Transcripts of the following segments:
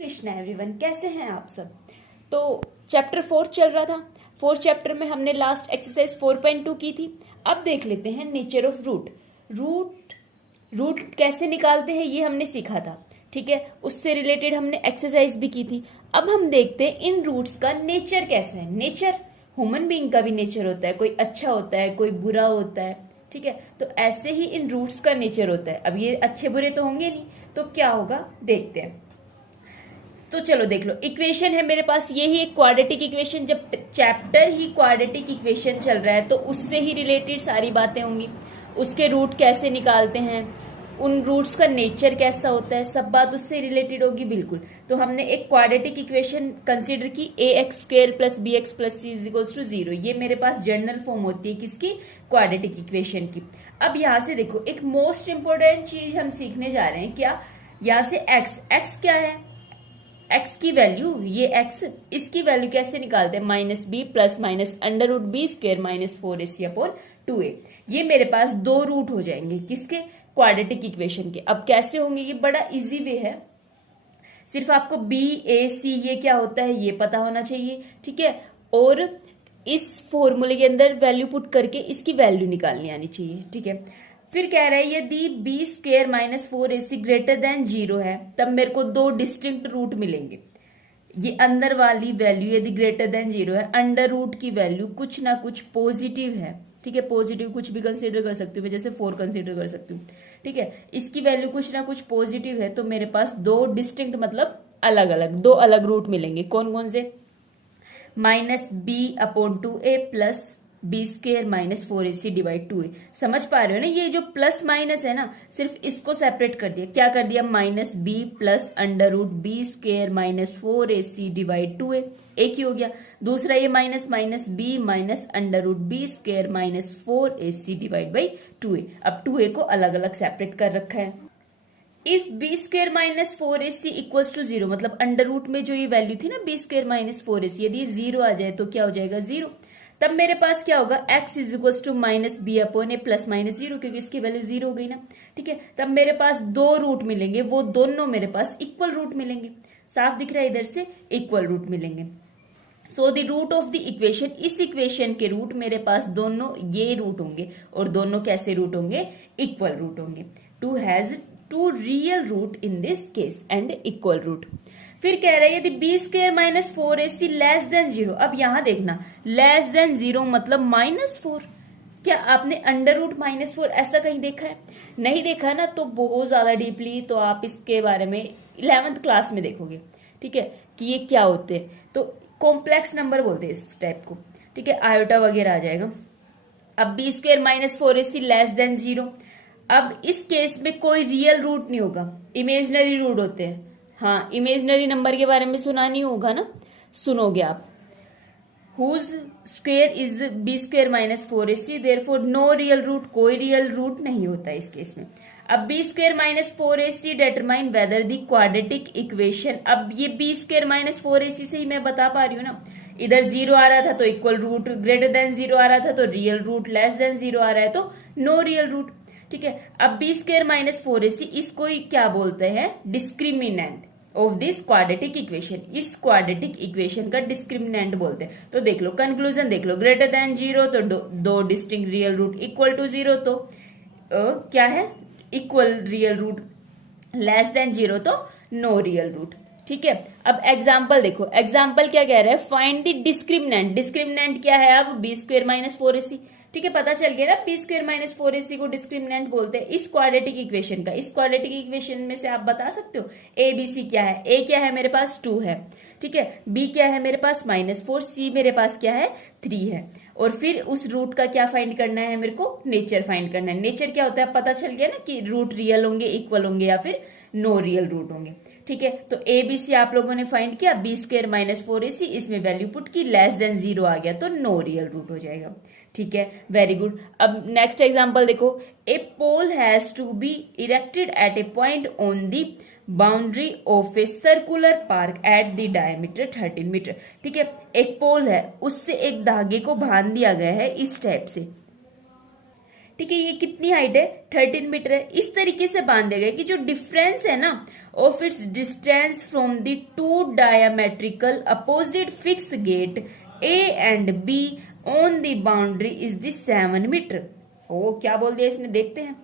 Krishna everyone, कैसे हैं आप सब। तो चैप्टर 4 चल रहा था। 4th चैप्टर में हमने लास्ट एक्सरसाइज 4.2 की थी। अब देख लेते हैं नेचर ऑफ रूट। रूट कैसे निकालते हैं ये हमने सीखा था, ठीक है। उससे रिलेटेड हमने एक्सरसाइज भी की थी। अब हम देखते हैं इन रूट्स का नेचर कैसा है। नेचर ह्यूमन बीइंग का भी नेचर होता है, कोई अच्छा होता है, कोई बुरा होता है, ठीक है। तो ऐसे ही इन रूट्स का नेचर होता है। अब ये अच्छे बुरे तो होंगे नहीं, तो क्या होगा देखते हैं। तो चलो देख लो, इक्वेशन है मेरे पास, ये ही एक क्वाड्रेटिक इक्वेशन। जब चैप्टर ही क्वाड्रेटिक इक्वेशन चल रहा है तो उससे ही रिलेटेड सारी बातें होंगी। उसके रूट कैसे निकालते हैं, उन रूट्स का नेचर कैसा होता है, सब बात उससे रिलेटेड होगी बिल्कुल। तो हमने एक क्वाड्रेटिक इक्वेशन कंसीडर की, A X square plus B X plus C is equals to 0। ये मेरे पास जनरल फॉर्म होती है किसकी, क्वाड्रेटिक इक्वेशन की। अब यहां से देखो, एक मोस्ट इंपोर्टेंट चीज हम सीखने जा रहे हैं। क्या, यहां से एक्स क्या है, एक्स की वैल्यू, ये एक्स, इसकी वैल्यू कैसे निकालते हैं, minus B plus minus under root B square minus 4ac upon 2a। ये मेरे पास दो रूट हो जाएंगे किसके, क्वाड्रेटिक इक्वेशन के। अब कैसे होंगे, ये बड़ा इजी वे है। सिर्फ आपको बी ए सी ये क्या होता है ये पता होना चाहिए, ठीक है। और इस फॉर्मूले के अंदर वैल्यू पुट करके इसकी वैल्यू निकालनी आनी चाहिए, ठीक है। फिर कह रहा है यदि B square minus 4ac greater than 0 है तब मेरे को दो डिस्टिंक्ट रूट मिलेंगे। ये अंदर वाली वैल्यू यदि ग्रेटर देन 0 है, अंडर रूट की वैल्यू कुछ ना कुछ पॉजिटिव है, ठीक है। पॉजिटिव कुछ भी कंसीडर कर सकती हूँ, जैसे 4 कंसीडर कर सकती हूँ, ठीक है। इसकी वैल्यू कुछ ना कुछ पॉजिटिव है, तो मेरे पास दो डिस्टिंक्ट मतलब अलग अलग, दो अलग रूट मिलेंगे। कौन कौन से, minus B upon 2a plus B square minus 4ac divide 2a। समझ पा रहे हो ना, ये जो प्लस माइनस है ना, सिर्फ इसको सेपरेट कर दिया। क्या कर दिया, minus B plus under root B square minus 4ac divide 2a, एक ही हो गया। दूसरा ये minus minus B minus under root B square minus 4ac divide by 2a। अब 2a को अलग अलग सेपरेट कर रखा है। If B square minus 4ac equals to 0, मतलब अंडर रूट में जो ये वैल्यू थी ना बी स्क्वेयर माइनस 4ac, यदि 0 आ जाए तो क्या हो जाएगा, 0। तब मेरे पास क्या होगा, x is equals to minus B upon A plus minus 0, क्योंकि इसकी वैल्यू 0 हो गई ना, ठीक है। तब मेरे पास दो रूट मिलेंगे, वो दोनों मेरे पास इक्वल रूट मिलेंगे। साफ दिख रहा है, इधर से इक्वल रूट मिलेंगे। So the root of the equation, इस इक्वेशन के रूट मेरे पास दोनों ये रूट होंगे, और दोनों कैसे रूट होंगे, इक्वल रूट होंगे। To has two real root in this case and equal root. फिर कह रहे हैं यदि B square minus 4ac less than 0। अब यहां देखना, लेस देन 0 मतलब -4। क्या आपने अंडर रूट -4 ऐसा कहीं देखा है, नहीं देखा ना, तो बहुत ज्यादा डीपली तो आप इसके बारे में 11th क्लास में देखोगे, ठीक है, कि ये क्या होते हैं। तो कॉम्प्लेक्स नंबर बोलते हैं इस टाइप को, ठीक है, आयोटा वगैरह आ जाएगा। अब B square minus 4ac less than 0। अब इस केस में कोई रियल रूट नहीं होगा, इमेजिनरी रूट होते हैं। हाँ, इमेजिनरी नंबर के बारे में सुना नहीं होगा ना, सुनोगे आप। Whose square is B square minus 4ac, therefore no real root, कोई रियल रूट नहीं होता इस केस में। अब B square minus 4ac determine whether the quadratic equation. अब ये बी स्क्वेयर माइनस 4ac से ही मैं बता पा रही हूँ ना, इधर 0 आ रहा था तो इक्वल रूट, ग्रेटर देन 0 आ रहा था तो रियल रूट, लेस देन 0 आ रहा है तो नो रियल रूट, ठीक है। अब बी स्क्वेयर माइनस 4ac, इसको क्या बोलते हैं, discriminant of this quadratic equation. इस क्वाड्रेटिक इक्वेशन का डिस्क्रिमिनेंट बोलते हैं। तो देख लो, कंक्लूजन देख लो, ग्रेटर देन 0 तो दो distinct real root, equal to 0 तो क्या है, equal real root, less than 0 तो नो रियल रूट, ठीक है। अब एग्जाम्पल देखो, एग्जाम्पल क्या कह रहा है, फाइंड द डिस्क्रिमिनेंट। डिस्क्रिमिनेंट क्या है, अब बी स्क्वेयर माइनस 4ac, ठीक है, पता चल गया ना, बी स्क्वेयर माइनस 4ac को डिस्क्रिमिनेंट बोलते हैं इस क्वाड्रेटिक इक्वेशन का। इस क्वाड्रेटिक इक्वेशन में से आप बता सकते हो ए बी सी क्या है। ए क्या है, मेरे पास 2 है, ठीक है। बी क्या है, मेरे पास -4, सी मेरे पास क्या है, 3 है। और फिर उस रूट का क्या फाइंड करना है, मेरे को नेचर फाइंड करना है। नेचर क्या होता है पता चल गया ना, कि रूट रियल होंगे, इक्वल होंगे या फिर नो रियल रूट होंगे, ठीक है। तो ए बी सी आप लोगों ने फाइंड किया, बी स्क्वेयर माइनस 4ac, इसमें वैल्यू पुट की, लेस देन 0 आ गया तो नो रियल रूट हो जाएगा, ठीक है, वेरी गुड। अब नेक्स्ट एग्जांपल देखो, a pole has to be erected at a point on the boundary of a circular park at the diameter 13 metre, ठीक है। एक पोल है, उससे एक धागे को बांध दिया गया है इस टाइप से, ठीक है। ये कितनी हाइट है, 13 मीटर है। इस तरीके से बांध दिया गया कि जो डिफरेंस है ना of its distance from the two diametrical opposite fix gate A and B on the boundary is the 7 metre. ओ क्या बोल दिया इसने, देखते हैं।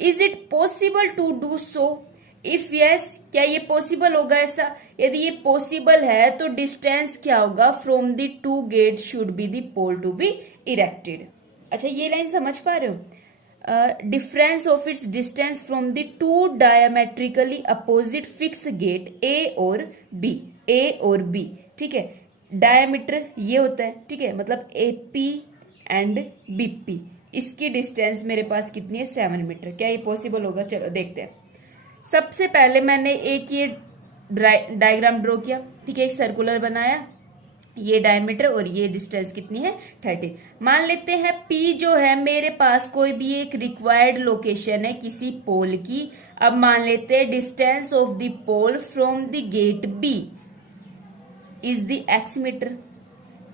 Is it possible to do so? If yes, क्या ये पॉसिबल होगा ऐसा? यदि ये पॉसिबल है तो डिस्टेंस क्या होगा? From the two gate should be the pole to be erected. अच्छा ये लाइन समझ पा रहे हो? Difference of its distance from the two diametrically opposite fix gate A और बी, ए और बी, ठीक है। डायमीटर ये होता है, ठीक है, मतलब एपी एंड बीपी, इसकी डिस्टेंस मेरे पास कितनी है? 7 मीटर। क्या ये पॉसिबल होगा? चलो देखते हैं। सबसे पहले मैंने एक ये डायग्राम ड्रॉ किया, ठीक है, एक सर्कुलर बनाया, ये डायमीटर और ये डिस्टेंस कितनी है? 30। मान लेते हैं P जो है मेरे पास कोई भी एक रिक्वायर्ड लोकेशन है किसी पोल की। अब मान लेते हैं distance of the pole from the gate B is the x metre,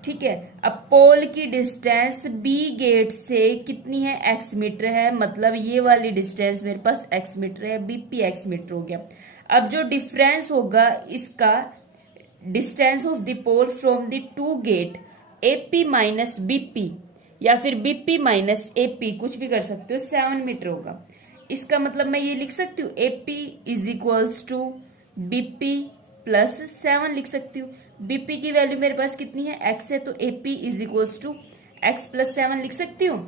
ठीक है। अब पोल की डिस्टेंस B गेट से कितनी है? x मीटर है, मतलब ये वाली डिस्टेंस मेरे पास x मीटर है, BP x मीटर हो गया। अब जो डिफरेंस होगा इसका distance of the pole from the two gate AP minus BP या फिर BP माइनस AP, कुछ भी कर सकते हो, 7 मीटर होगा। इसका मतलब मैं ये लिख सकती हूँ AP is equals to BP plus 7 लिख सकती हूँ। BP की वैल्यू मेरे पास कितनी है? x है, तो AP is equals to x plus 7 लिख सकती हूँ।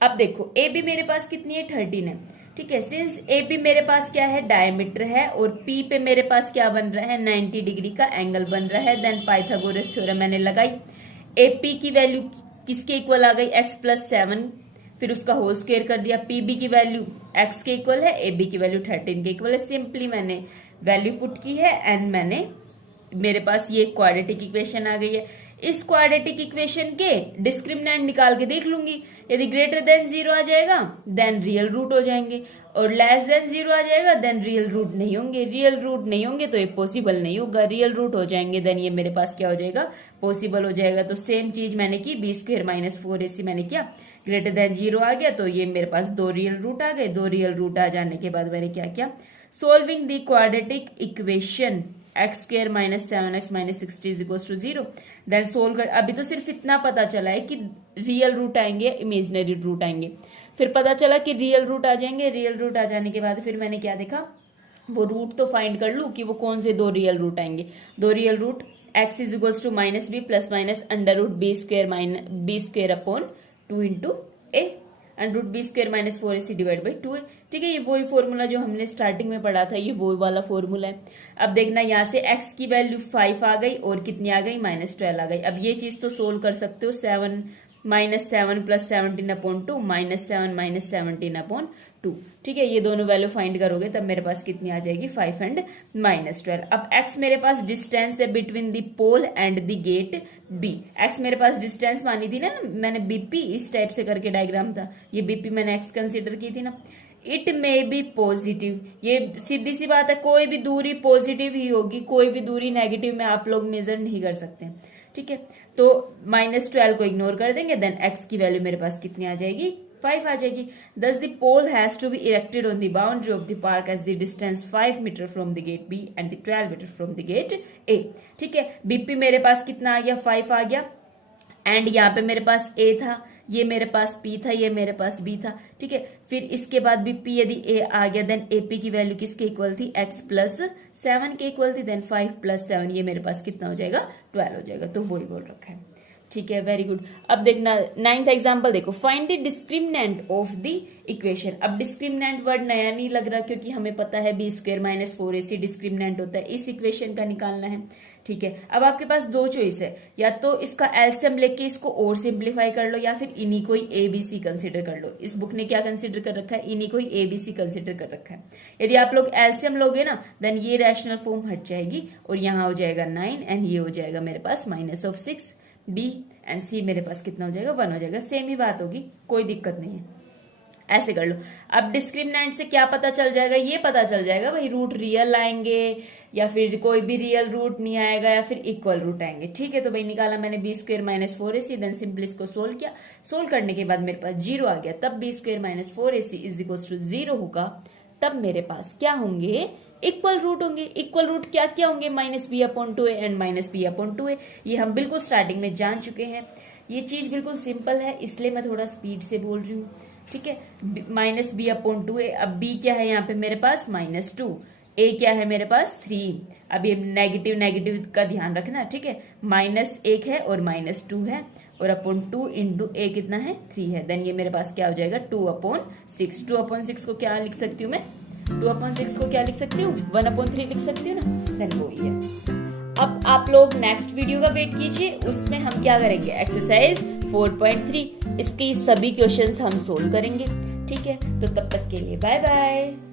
अब देखो AB मेरे पास कितनी है? 13 है, ठीक है। सिंस AB मेरे पास क्या है? डायमीटर है, और P पे मेरे पास क्या बन रहा है? 90 डिग्री का एंगल बन रहा है। देन पाइथागोरस थ्योरम मैंने लगाई। AP की वैल्यू किसके इक्वल आ गई? x प्लस 7, फिर उसका होल स्क्वायर कर दिया। PB की वैल्यू x के इक्वल है, AB की वैल्यू 13 के इक्वल है। सिंपली मैंने वैल्यू पुट की है एंड मैंने, मेरे पास ये क्वाड्रेटिक इक्वेशन आ गई है। इस क्वाड्रेटिक इक्वेशन के डिस्क्रिमिनेंट निकाल के देख लूंगी। यदि ग्रेटर देन 0 आ जाएगा देन रियल रूट हो जाएंगे, और लेस देन 0 आ जाएगा देन रियल रूट नहीं होंगे। रियल रूट नहीं होंगे तो ये पॉसिबल नहीं होगा, रियल रूट हो जाएंगे देन ये मेरे पास क्या हो जाएगा? पॉसिबल हो जाएगा। तो सेम चीज मैंने की, बी स्क्वायर माइनस 4ac मैंने किया, ग्रेटर देन 0 आ गया तो ये मेरे पास 2 रियल रूट आ गए। 2 रियल रूट आ जाने के बाद मैंने क्या किया? Solving the quadratic equation x square minus 7x minus 60 is equal to 0, then solve कर। अभी तो सिर्फ इतना पता चला है कि रियल रूट आएंगे या इमेजिनरी रूट आएंगे, फिर पता चला कि रियल रूट आ जाएंगे। रियल रूट आ जाने के बाद फिर मैंने क्या देखा? वो रूट तो फाइंड कर लूं कि वो कौन से 2 रियल रूट आएंगे। 2 real root x is equal to minus B plus minus under root B square upon 2 into A, and root B square minus 4ac divide by 2 है, ठीक है। ये वही फॉर्मूला जो हमने स्टार्टिंग में पढ़ा था, ये वो वाला फॉर्मूला है। अब देखना यहाँ से x की वैल्यू 5 आ गई और कितनी आ गई? माइनस 12 आ गई। अब ये चीज तो सोल्व कर सकते हो, 7 minus 7 plus 17 upon 2 minus 7 minus 17 upon 2, ठीक है। ये दोनों वैल्यू फाइंड करोगे तब मेरे पास कितनी आ जाएगी? 5 एंड माइनस 12। अब x मेरे पास डिस्टेंस है between the pole and the gate B। x मेरे पास डिस्टेंस मानी थी ना मैंने, BP इस टाइप से करके डायग्राम था, ये BP मैंने x कंसिडर की थी ना। इट मे बी पॉजिटिव, ये सीधी सी बात है, कोई भी दूरी पॉजिटिव ही होगी, कोई भी दूरी नेगेटिव में आप लोग मेजर नहीं कर सकते, ठीक है। तो माइनस 12 को इग्नोर कर देंगे, देन x की वैल्यू मेरे पास कितनी आ जाएगी? 5 आ जाएगी। Thus the pole has to be erected on the boundary of the park as the distance 5 meter from the gate B and the 12 meter from the gate A, ठीक है। BP मेरे पास कितना आ गया? 5 आ गया, एंड यहाँ पे मेरे पास A था, ये मेरे पास P था, ये मेरे पास B था, ठीक है। फिर इसके बाद भी P यदि A आ गया देन AP की वैल्यू किसके इक्वल थी? x प्लस 7 के इक्वल थी, देन 5 प्लस 7 ये मेरे पास कितना हो जाएगा? 12 हो जाएगा। तो वही बोल रखा है, ठीक है, वेरी गुड। अब देखना 9th एग्जांपल देखो, find the discriminant of the equation. अब डिस्क्रिमिनेंट वर्ड नया नहीं लग रहा क्योंकि हमें पता है B square minus 4ac discriminant होता है, इस इक्वेशन का निकालना है, ठीक है। अब आपके पास 2 चॉइस है, या तो इसका एलसीएम लेके इसको और सिंप्लीफाई कर लो, या फिर इन्हीं को ही ABC कंसिडर कर लो। इस बुक ने क्या कंसिडर कर रखा है? इन्हीं को ही ABC कंसिडर कर रखा है। यदि आप लोग एलसीएम लोगे ना देन ये रैशनल फॉर्म हट जाएगी और यहाँ हो जाएगा 9 एंड ये हो जाएगा मेरे पास minus of 6, B and C मेरे पास कितना हो जाएगा? 1 हो जाएगा। सेम ही बात होगी, कोई दिक्कत नहीं है, ऐसे कर लो। अब डिस्क्रिमिनेंट से क्या पता चल जाएगा? ये पता चल जाएगा भाई रूट रियल आएंगे या फिर कोई भी रियल रूट नहीं आएगा या फिर इक्वल रूट आएंगे, ठीक है। तो भाई निकाला मैंने B square minus 4ac, then simply इसको सोल्व किया। सोल्व करने के बाद मेरे पास 0 आ गया, तब B square minus 4ac is equal to 0 होगा, तब मेरे पास क्या होंगे? इक्वल रूट होंगे। इक्वल रूट क्या क्या होंगे? -b/2a and -b/2a। ये हम बिल्कुल स्टार्टिंग में जान चुके हैं। ये चीज बिल्कुल सिंपल है, इसलिए मैं थोड़ा स्पीड से बोल रही हूँ, ठीक है। -b/2a, अब b क्या है यहाँ पे मेरे पास? -2, a क्या है मेरे पास? 3। अब ये नेगेटिव नेगेटिव का ध्यान रखना, ठीक है। -1 है और -2 है, और अपॉन 2 इंटू a कितना है? 3 है। देन ये मेरे पास क्या हो जाएगा? 2/6। 2/6 को क्या लिख सकती हूँ मैं? 2/6 को क्या लिख सकती हूँ? 1/3 लिख सकती हूँ ना। देन वो ही है। अब आप लोग नेक्स्ट वीडियो का वेट कीजिए, उसमें हम क्या करेंगे? एक्सरसाइज 4.3 इसकी सभी क्वेश्चंस हम सोल्व करेंगे, ठीक है। तो तब तक के लिए बाय बाय।